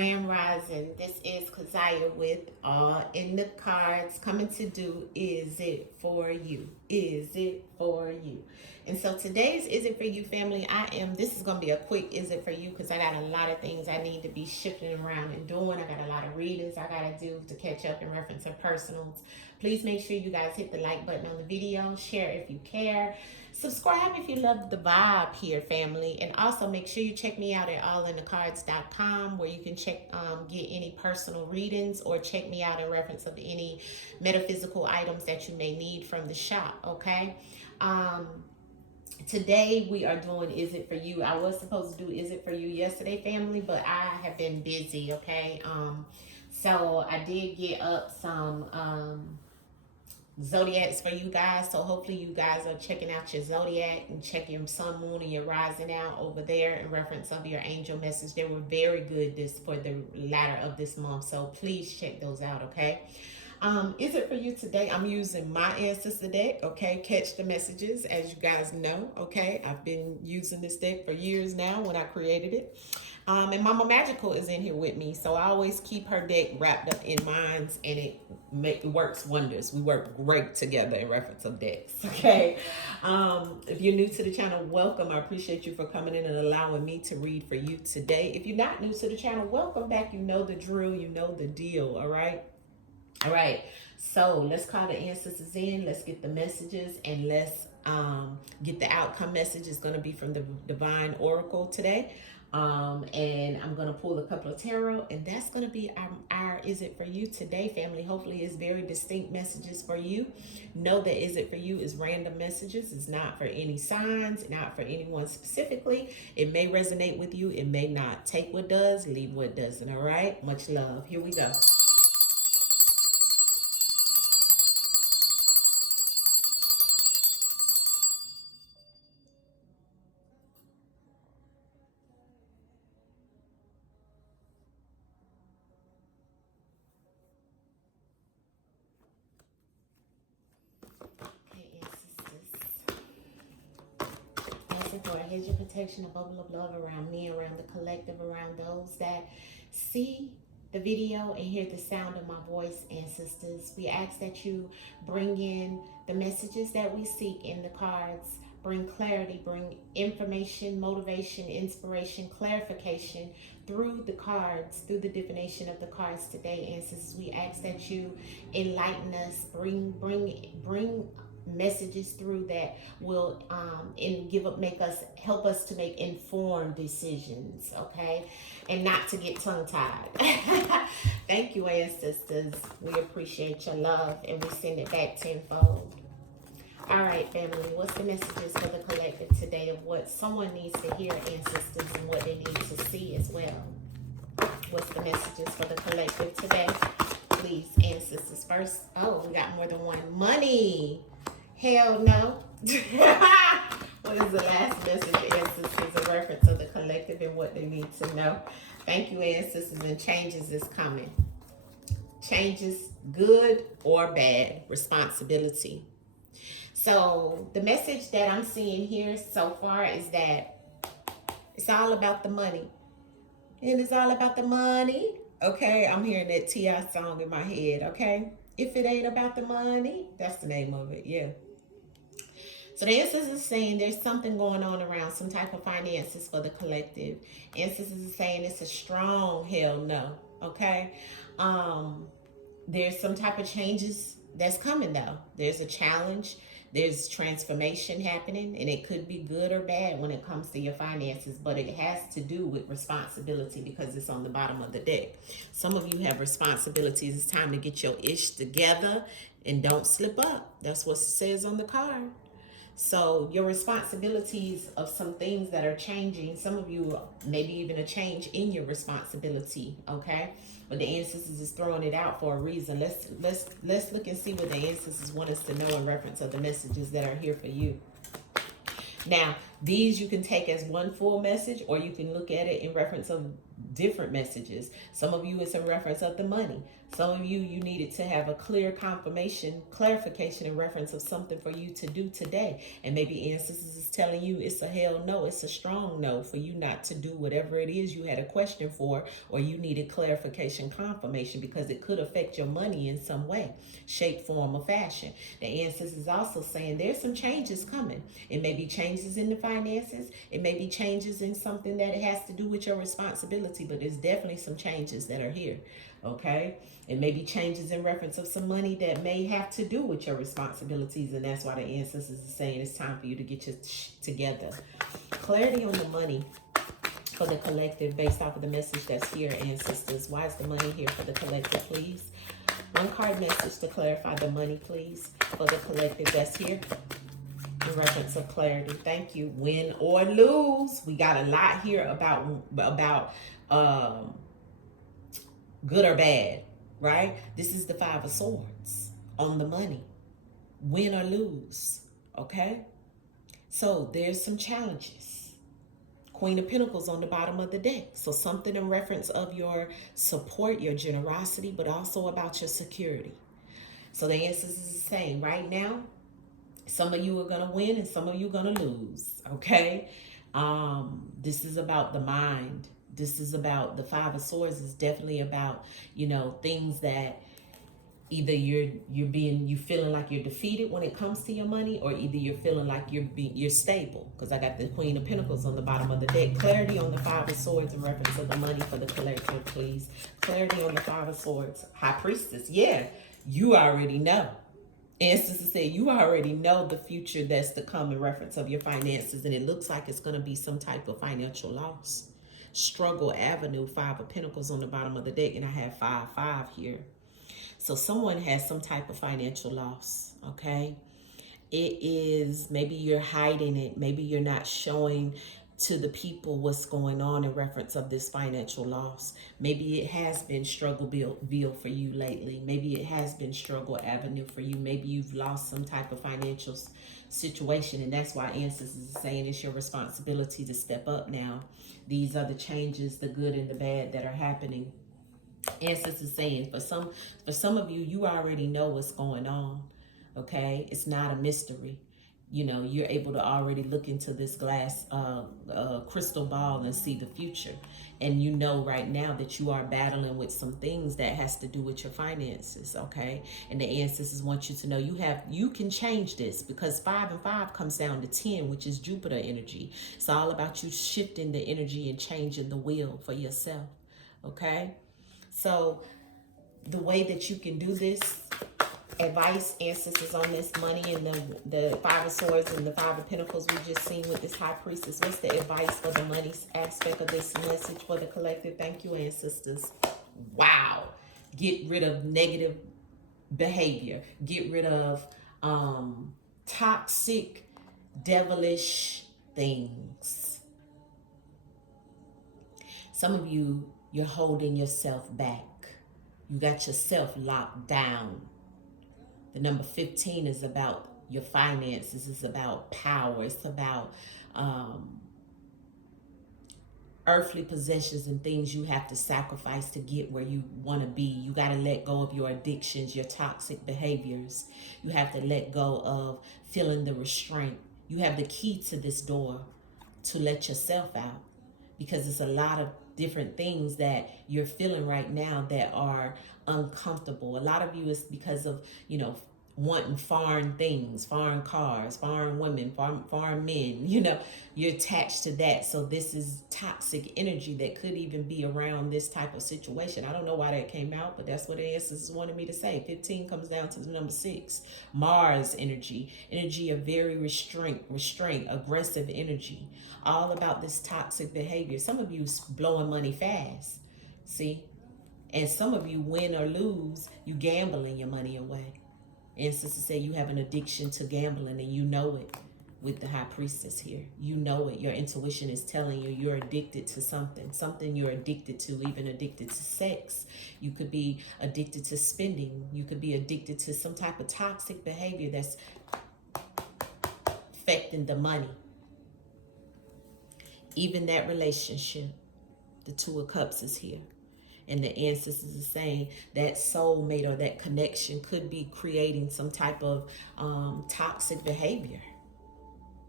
Grand Rising. This is Kazaya with All in the Cards, coming to do Is It For You? Is it for you? And so today's Is It For You, family? This is going to be a quick Is It For You because I got a lot of things I need to be shifting around and doing. I got a lot of readings I got to do to catch up in reference to personals. Please make sure you guys hit the like button on the video, share if you care. Subscribe if you love the vibe here, family. And also make sure you check me out at AllnDaKards.com where you can check, get any personal readings or check me out in reference of any metaphysical items that you may need from the shop, okay? Today we are doing Is It For You. I was supposed to do Is It For You yesterday, family, but I have been busy, okay? So I did get up some zodiacs for you guys, so hopefully you guys are checking out your zodiac and checking your sun, moon, and your rising out over there in reference of your angel message. They were very good for the latter of this month, so please check those out, okay? Is it for you today? I'm using my ancestor deck, okay? Catch the messages, as you guys know, okay? I've been using this deck for years now when I created it. And Mama Magical is in here with me, so I always keep her deck wrapped up in mine, and it works wonders. We work great together in reference of decks, okay? If you're new to the channel, welcome. I appreciate you for coming in and allowing me to read for you today. If you're not new to the channel, welcome back. You know the drill, you know the deal, all right? All right, so let's call the ancestors in. Let's get the messages, and let's get the outcome message. It's going to be from the Divine Oracle today. And I'm going to pull a couple of tarot, and that's going to be our Is It For You today, family. Hopefully it's very distinct messages for you. Know that Is It For You is random messages. It's not for any signs, not for anyone specifically. It may resonate with you. It may not. Take what does, leave what doesn't. All right. Much love. Here we go. For a hedge of protection, a bubble of love around me, around the collective, around those that see the video and hear the sound of my voice, ancestors. We ask that you bring in the messages that we seek in the cards. Bring clarity, bring information, motivation, inspiration, clarification through the cards, through the divination of the cards today, ancestors. We ask that you enlighten us, bring messages through that will help us to make informed decisions, okay, and not to get tongue-tied. Thank you, ancestors. We appreciate your love, and we send it back tenfold. All right, family, what's the messages for the collective today of what someone needs to hear, ancestors, and what they need to see as well? What's the messages for the collective today? Please, ancestors first. Oh, we got more than one. Money. Hell no. What is the last message, ancestors, in reference to the collective and what they need to know? Thank you, ancestors, and changes is coming. Changes, good or bad, responsibility. So the message that I'm seeing here so far is that it's all about the money. And it's all about the money. Okay, I'm hearing that T.I. song in my head, okay? If it ain't about the money, that's the name of it, yeah. So the ancestors is saying there's something going on around some type of finances for the collective. Ancestors is saying it's a strong hell no, okay? There's some type of changes that's coming though. There's a challenge. There's transformation happening, and it could be good or bad when it comes to your finances, but it has to do with responsibility because it's on the bottom of the deck. Some of you have responsibilities. It's time to get your ish together and don't slip up. That's what it says on the card. So your responsibilities of some things that are changing, some of you maybe even a change in your responsibility, okay? But the ancestors is throwing it out for a reason. Let's look and see what the ancestors want us to know in reference of the messages that are here for you. Now, These you can take as one full message, or you can look at it in reference of different messages. Some of you, it's in reference of the money. Some of you, you needed to have a clear clarification in reference of something for you to do today. And maybe ancestors is telling you it's a hell no, it's a strong no for you not to do whatever it is you had a question for, or you needed clarification, confirmation, because it could affect your money in some way, shape, form, or fashion. The ancestors is also saying there's some changes coming. It may be changes in the finances. It may be changes in something that has to do with your responsibility, but there's definitely some changes that are here. Okay? It may be changes in reference of some money that may have to do with your responsibilities, and that's why the ancestors are saying it's time for you to get your together. Clarity on the money for the collective based off of the message that's here, ancestors. Why is the money here for the collective, please? One card message to clarify the money, please, for the collective that's here. In reference of clarity. Thank you. Win or lose. We got a lot here about good or bad, right? This is the Five of Swords on the money. Win or lose, okay? So there's some challenges. Queen of Pentacles on the bottom of the deck. So something in reference of your support, your generosity, but also about your security. So the answer is the same. Right now, some of you are going to win and some of you are going to lose, okay? This is about the mind. This is about the Five of Swords is definitely about, you know, things that either you feeling like you're defeated when it comes to your money, or either you're feeling like you're stable, because I got the Queen of Pentacles on the bottom of the deck. Clarity on the Five of Swords in reference to the money for the collective, please. Clarity on the Five of Swords. High Priestess. Yeah, you already know. Ancestors say you already know the future that's to come in reference of your finances, and it looks like it's going to be some type of financial loss. Struggle Avenue, Five of Pentacles on the bottom of the deck, and I have 5-5 here. So someone has some type of financial loss, okay? It is, maybe you're hiding it. Maybe you're not showing to the people what's going on in reference of this financial loss. Maybe it has been struggle bill for you lately. Maybe it has been struggle avenue for you. Maybe you've lost some type of financial situation, and that's why ancestors are saying it's your responsibility to step up now. These are the changes, the good and the bad, that are happening. Ancestors saying for some of you, you already know what's going on. Okay, it's not a mystery. You know, you're able to already look into this glass crystal ball and see the future. And you know right now that you are battling with some things that has to do with your finances, okay? And the ancestors want you to know you can change this, because 5 and 5 comes down to 10, which is Jupiter energy. It's all about you shifting the energy and changing the wheel for yourself, okay? So the way that you can do this, advice, ancestors, on this money and the Five of Swords and the Five of Pentacles we just seen with this High Priestess. What's the advice for the money aspect of this message for the collective? Thank you, ancestors. Wow. Get rid of negative behavior. Get rid of toxic, devilish things. Some of you, you're holding yourself back. You got yourself locked down. The number 15 is about your finances. It's about power. It's about earthly possessions and things you have to sacrifice to get where you want to be. You got to let go of your addictions, your toxic behaviors. You have to let go of feeling the restraint. You have the key to this door to let yourself out, because it's a lot of different things that you're feeling right now that are uncomfortable. A lot of you is because of, you know, wanting foreign things, foreign cars, foreign women, foreign men, you know, you're attached to that. So this is toxic energy that could even be around this type of situation. I don't know why that came out, but that's what the ancestors wanted me to say. 15 comes down to the number 6. Mars energy of very restraint, aggressive energy, all about this toxic behavior. Some of you blowing money fast, see? And some of you, win or lose, you gambling your money away. Ancestors say you have an addiction to gambling, and you know it with the High Priestess here. You know it. Your intuition is telling you you're addicted to something you're addicted to, even addicted to sex. You could be addicted to spending. You could be addicted to some type of toxic behavior that's affecting the money. Even that relationship, the Two of Cups is here. And the ancestors are saying that soulmate or that connection could be creating some type of toxic behavior,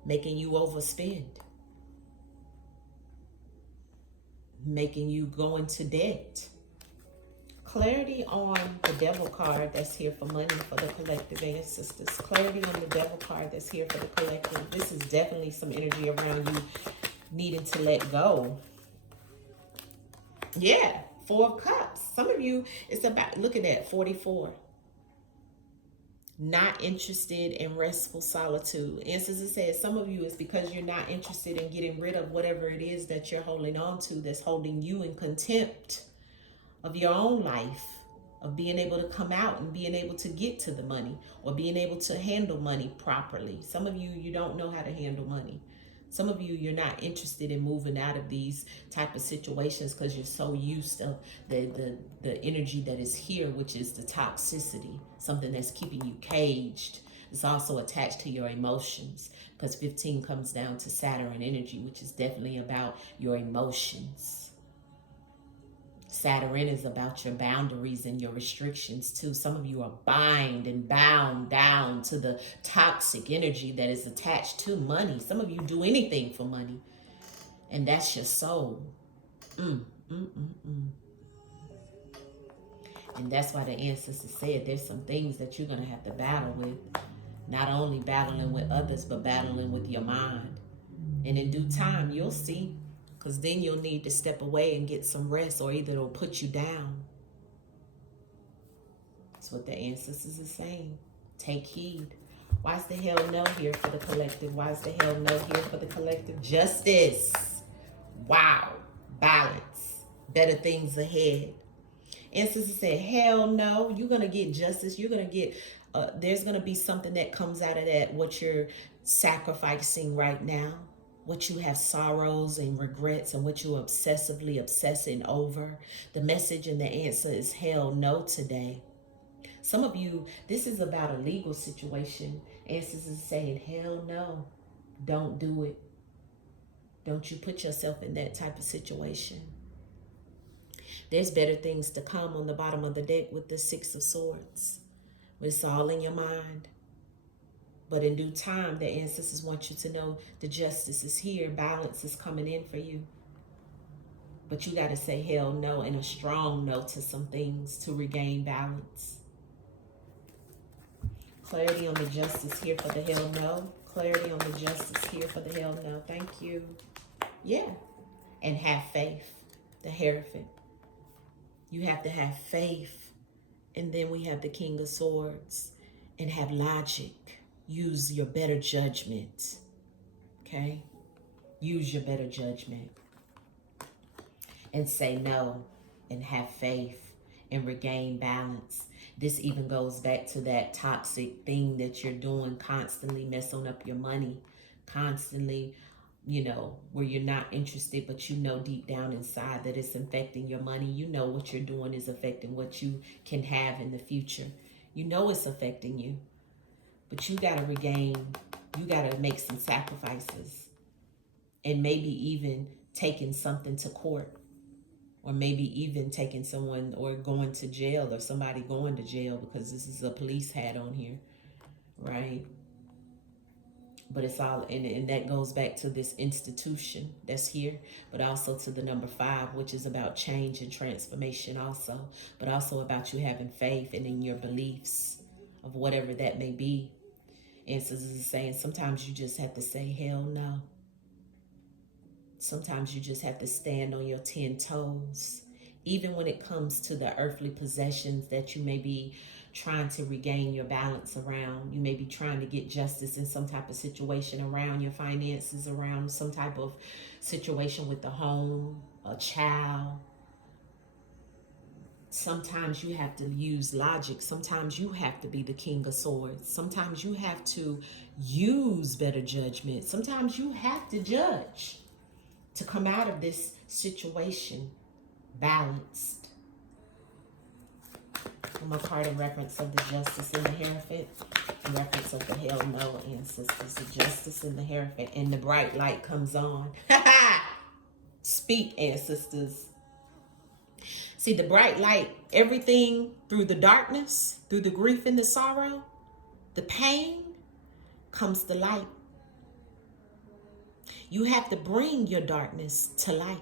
making you overspend, making you go into debt. Clarity on the Devil card that's here for money for the collective ancestors. Clarity on the Devil card that's here for the collective. This is definitely some energy around you needing to let go. Yeah, Four of Cups. Some of you, it's about, look at that, 44. Not interested in restful solitude. Ancestors said some of you is because you're not interested in getting rid of whatever it is that you're holding on to that's holding you in contempt of your own life, of being able to come out and being able to get to the money or being able to handle money properly. Some of you, you don't know how to handle money. Some of you, you're not interested in moving out of these type of situations because you're so used to the energy that is here, which is the toxicity, something that's keeping you caged. It's also attached to your emotions because 15 comes down to Saturn energy, which is definitely about your emotions. Saturn is about your boundaries and your restrictions too. Some of you are bound down to the toxic energy that is attached to money. Some of you do anything for money, and that's your soul. And that's why the ancestors said there's some things that you're going to have to battle with. Not only battling with others, but battling with your mind. And in due time, you'll see. Because then you'll need to step away and get some rest, or either it'll put you down. That's what the ancestors are saying. Take heed. Why is the hell no here for the collective? Why is the hell no here for the collective? Justice. Wow. Balance. Better things ahead. Ancestors said, hell no. You're going to get justice. You're going to get, there's going to be something that comes out of that, what you're sacrificing right now. What you have sorrows and regrets and what you're obsessively obsessing over. The message and the answer is hell no today. Some of you, this is about a legal situation. Answers is saying hell no. Don't do it. Don't you put yourself in that type of situation. There's better things to come on the bottom of the deck with the Six of Swords. It's all in your mind. But in due time, the ancestors want you to know the justice is here. Balance is coming in for you. But you got to say hell no and a strong no to some things to regain balance. Clarity on the justice here for the hell no. Clarity on the justice here for the hell no. Thank you. Yeah. And have faith. The Hierophant. You have to have faith. And then we have the King of Swords. And have logic. Use your better judgment, okay? Use your better judgment. And say no and have faith and regain balance. This even goes back to that toxic thing that you're doing, constantly messing up your money, constantly, you know, where you're not interested, but you know deep down inside that it's affecting your money. You know what you're doing is affecting what you can have in the future. You know it's affecting you. But you got to regain, you got to make some sacrifices. And maybe even taking something to court. Or maybe even taking someone or going to jail or somebody going to jail because this is a police hat on here. Right? But it's all, and that goes back to this institution that's here. But also to the number 5, which is about change and transformation also. But also about you having faith and in your beliefs of whatever that may be. Ancestors are saying sometimes you just have to say hell no. Sometimes you just have to stand on your 10 toes. Even when it comes to the earthly possessions that you may be trying to regain your balance around. You may be trying to get justice in some type of situation around your finances, around some type of situation with the home, a child. Sometimes you have to use logic. Sometimes you have to be the King of Swords. Sometimes you have to use better judgment. Sometimes you have to judge to come out of this situation balanced. My card in reference of the Justice and the Hierophant. In reference of the hell no ancestors. The Justice and the Hierophant. And the bright light comes on. Speak, ancestors. See, the bright light, everything through the darkness, through the grief and the sorrow, the pain, comes the light. You have to bring your darkness to light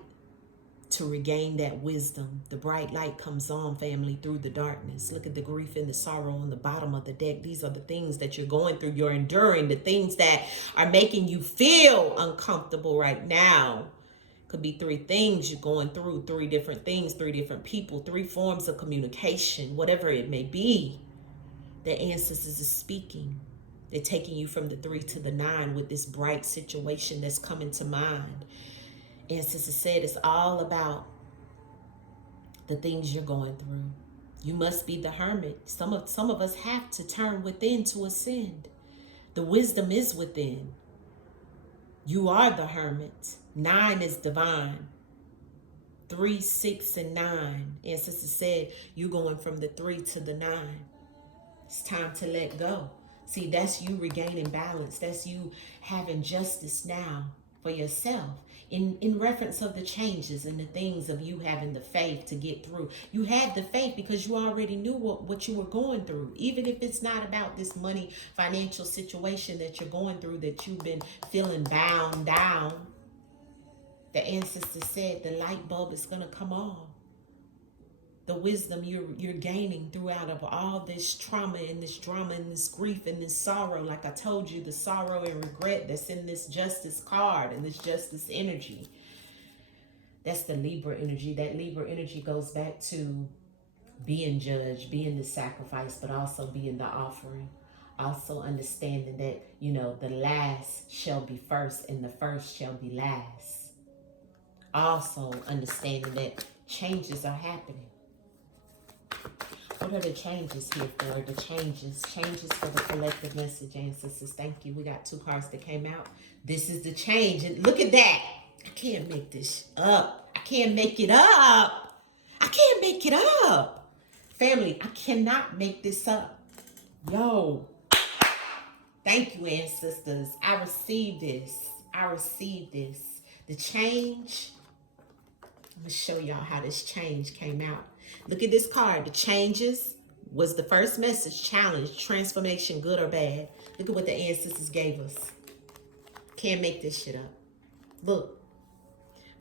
to regain that wisdom. The bright light comes on, family, through the darkness. Look at the grief and the sorrow on the bottom of the deck. These are the things that you're going through. You're enduring the things that are making you feel uncomfortable right now. Could be 3 things you're going through, 3 different things, 3 different people, 3 forms of communication, whatever it may be. The ancestors is speaking. They're taking you from the 3 to the 9 with this bright situation that's coming to mind. Ancestors said it's all about the things you're going through. You must be the hermit. Some of us have to turn within to ascend. The wisdom is within. You are the hermit. 9 is divine. 3, 6, and 9. Ancestors said you're going from the 3 to the 9. It's time to let go. See, that's you regaining balance. That's you having justice now for yourself. In reference of the changes and the things of you having the faith to get through. You had the faith because you already knew what you were going through. Even if it's not about this money, financial situation that you're going through, that you've been feeling bound down. The ancestors said the light bulb is going to come on. The wisdom you're gaining throughout of all this trauma and this drama and this grief and this sorrow. Like I told you, the sorrow and regret that's in this justice card and this justice energy. That's the Libra energy. That Libra energy goes back to being judged, being the sacrifice, but also being the offering. Also understanding that, the last shall be first and the first shall be last. Also understanding that changes are happening. What are the changes here for? The changes for the collective message, ancestors. Thank you. We got 2 cards that came out. This is the change. And look at that. I can't make this up. I can't make it up. I can't make it up. Family, I cannot make this up. Yo. Thank you, ancestors. I received this. The change. I'm going to show y'all how this change came out. Look at this card. The changes was the first message. Challenge, transformation, good or bad. Look at what the ancestors gave us. Can't make this shit up. Look.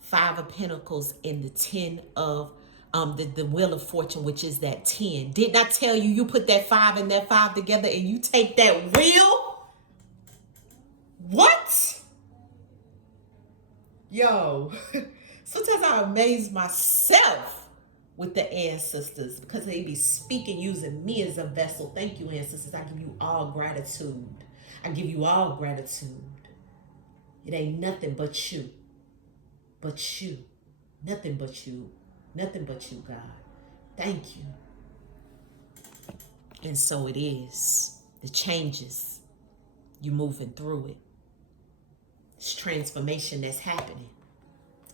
5 of Pentacles and the 10 of the Wheel of Fortune, which is that 10. Didn't I tell you, you put that 5 and that 5 together and you take that wheel? What? Yo. Sometimes I amaze myself with the ancestors because they be speaking using me as a vessel. Thank you, ancestors. I give you all gratitude. It ain't nothing but you. Nothing but you. Nothing but you, God. Thank you. And so it is. The changes. You moving through it. It's transformation that's happening.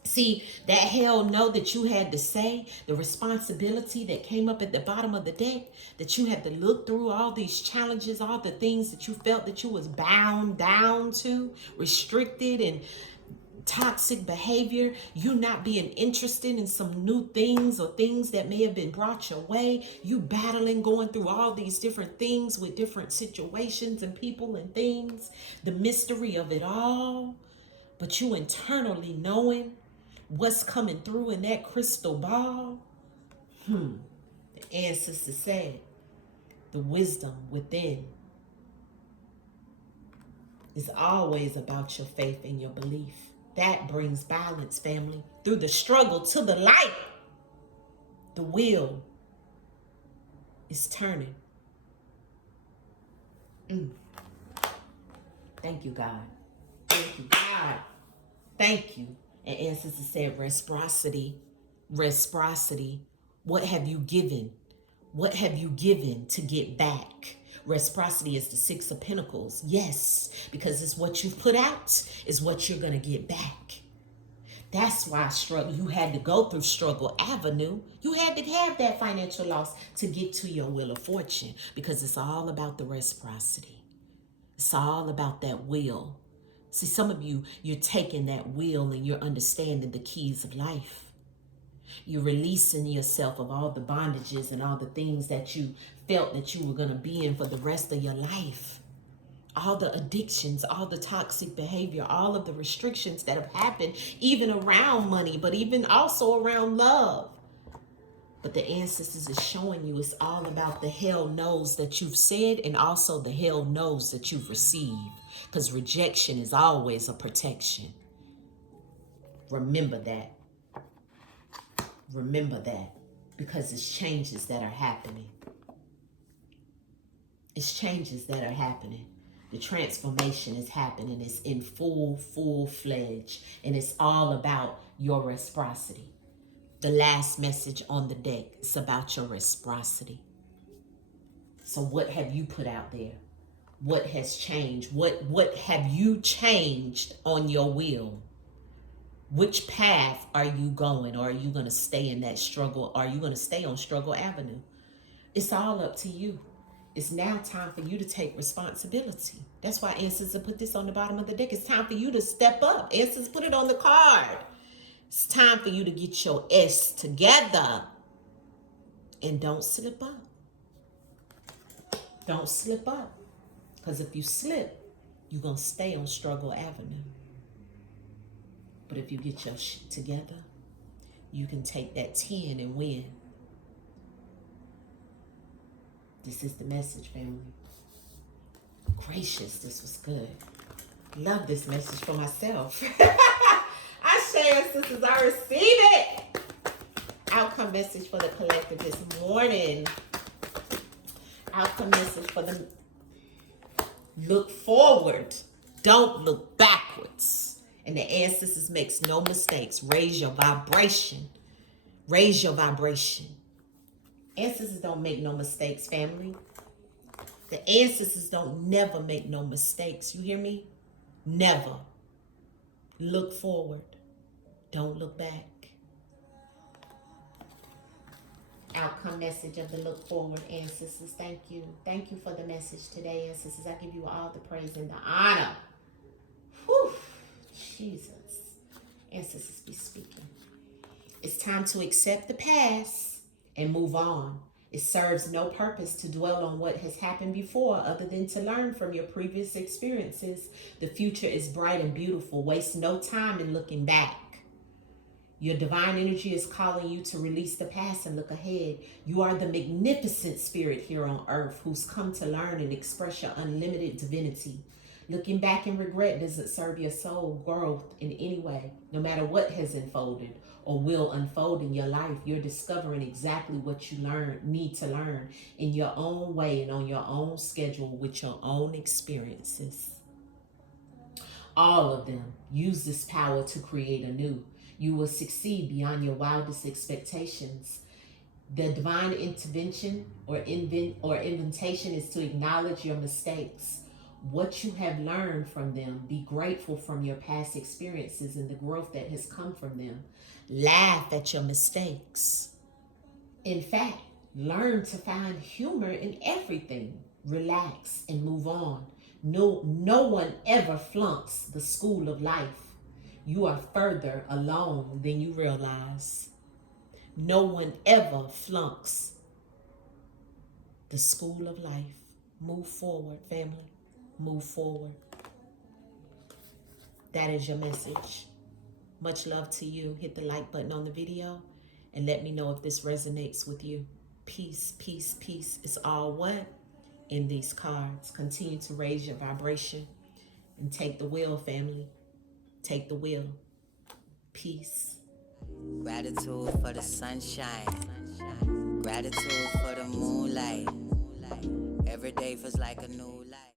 See, that hell no that you had to say, the responsibility that came up at the bottom of the deck, that you had to look through all these challenges, all the things that you felt that you was bound down to, restricted and toxic behavior, you not being interested in some new things or things that may have been brought your way, you battling, going through all these different things with different situations and people and things, the mystery of it all, but you internally knowing what's coming through in that crystal ball. The ancestors said the wisdom within is always about your faith and your belief. That brings balance, family. Through the struggle to the light, the wheel is turning. Thank you, God. Thank you, God. Thank you. And ancestors said reciprocity. What have you given? What have you given to get back? Reciprocity is the 6 of Pentacles. Yes, because it's what you've put out is what you're going to get back. That's why you had to go through struggle avenue. You had to have that financial loss to get to your Wheel of Fortune, because it's all about the reciprocity. It's all about that wheel See, some of you, you're taking that wheel and you're understanding the keys of life. You're releasing yourself of all the bondages and all the things that you felt that you were going to be in for the rest of your life. All the addictions, all the toxic behavior, all of the restrictions that have happened, even around money, but even also around love. But the ancestors is showing you it's all about the hell no's that you've said and also the hell no's that you've received. Because rejection is always a protection. Remember that. Remember that. Because it's changes that are happening. It's changes that are happening. The transformation is happening. It's in full-fledged. And it's all about your reciprocity. The last message on the deck is about your reciprocity. So what have you put out there? What has changed? What have you changed on your wheel? Which path are you going? Or are you going to stay in that struggle? Are you going to stay on Struggle Avenue? It's all up to you. It's now time for you to take responsibility. That's why Ancestors put this on the bottom of the deck. It's time for you to step up. Ancestors put it on the card. It's time for you to get your S together. And don't slip up. Don't slip up. Because if you slip, you're going to stay on Struggle Avenue. But if you get your shit together, you can take that 10 and win. This is the message, family. Gracious, this was good. Love this message for myself. I share, sisters, I receive it. Outcome message for the collective this morning. Outcome message for the look forward. Don't look backwards. And the ancestors makes no mistakes. Raise your vibration. Raise your vibration. Ancestors don't make no mistakes, family. The ancestors don't never make no mistakes. You hear me? Never. Look forward. Don't look back. Outcome message of the look forward, ancestors. Thank you. Thank you for the message today, ancestors. I give you all the praise and the honor. Whew. Jesus. Ancestors be speaking. It's time to accept the past and move on. It serves no purpose to dwell on what has happened before other than to learn from your previous experiences. The future is bright and beautiful. Waste no time in looking back. Your divine energy is calling you to release the past and look ahead. You are the magnificent spirit here on earth who's come to learn and express your unlimited divinity. Looking back in regret doesn't serve your soul growth in any way. No matter what has unfolded or will unfold in your life, you're discovering exactly what you need to learn in your own way and on your own schedule with your own experiences. All of them. Use this power to create anew. You will succeed beyond your wildest expectations. The divine intervention or invitation is to acknowledge your mistakes. What you have learned from them. Be grateful from your past experiences and the growth that has come from them. Laugh at your mistakes. In fact, learn to find humor in everything. Relax and move on. No one ever flunks the school of life. You are further along than you realize. No one ever flunks the school of life. Move forward, family. Move forward. That is your message. Much love to you. Hit the like button on the video and let me know if this resonates with you. Peace, peace, peace. It's all what? In these cards. Continue to raise your vibration and take the wheel, family. Take the wheel. Peace. Gratitude for the sunshine. Gratitude for the moonlight. Every day feels like a new life.